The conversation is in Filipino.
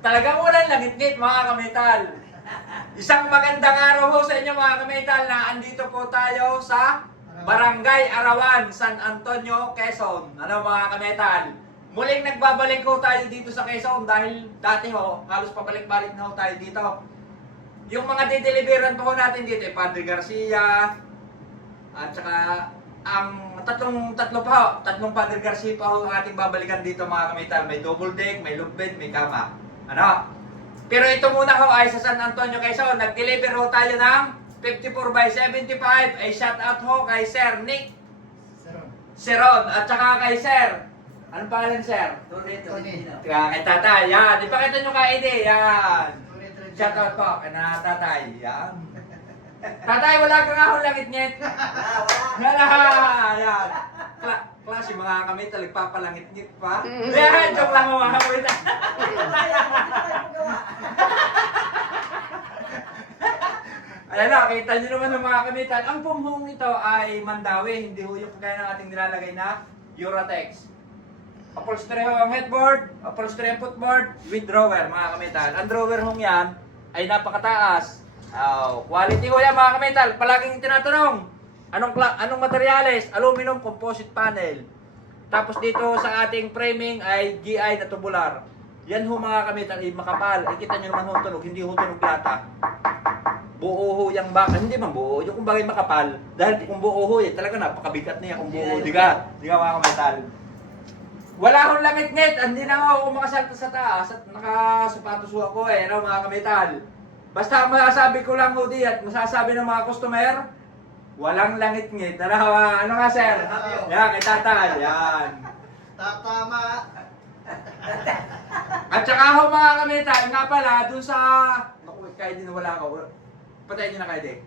Talagang walang langit-ngit mga kametal. Isang magandang araw ho sa inyo mga kametal na andito po tayo sa Barangay Arawan, San Antonio, Quezon. Ano mga kametal? Muling nagbabalik ho tayo dito sa Quezon dahil dati ho, halos pabalik-balik na ho tayo dito. Yung mga dideliveran po natin dito, Padre Garcia, at saka ang tatlong Padre Garcia pa ho ang ating babalikan dito mga kametal. May double deck, may loop bed, may kama. Ano? Pero ito muna ho ay sa San Antonio, Quezon. Nag-deliver ho tayo ng 54x75. Ay shout out ho kay Sir Nick Seron. At saka kay Sir, anong pangalan Sir? Tony. Kay Tatay. Yan. Ipakita nyo kay Ede. Yan. Shout out po kay na Tatay. Yan. Tatay, wala kang ahon langit-ngit. Wala. Yan. Klase mga kami talagang papalangit-ngit pa. Yan, joke lang mga kami. Ayan na, kita nyo naman ng mga kamitan. Ang pumhong nito ay Mandawi. Hindi ho yung kagaya ng ating nilalagay na Uratex. Upholstery ho ang headboard, upholstery ang footboard, with drawer mga kamitan. Ang drawer hong yan ay napakataas. Quality ho yan mga kamitan. Palaging tinatanong, anong materyales? Aluminum composite panel. Tapos dito sa ating framing ay GI na tubular. Yan ho mga kamitan ay makapal. Ay kita nyo naman ho tunog, hindi ho tunog lata. Buo ho yung baka, hindi man buo, yung kumbagay makapal. Dahil kung buo ho, talaga napakabigat niya kung buo, di ka mga kamitan. Wala akong langit-ngit, hindi na ako makasalta sa taas at nakasupatos ho ako ano mga kamitan. Basta ang masasabi ko lang ho di at masasabi ng mga customer, walang langit-ngit. Ano nga sir? Yan, kay Tatay, yan. Tama. At saka ho mga kamitan, nga pala, dun sa... Naku, kahit din wala ako. Patayin nyo na kayo, Dek.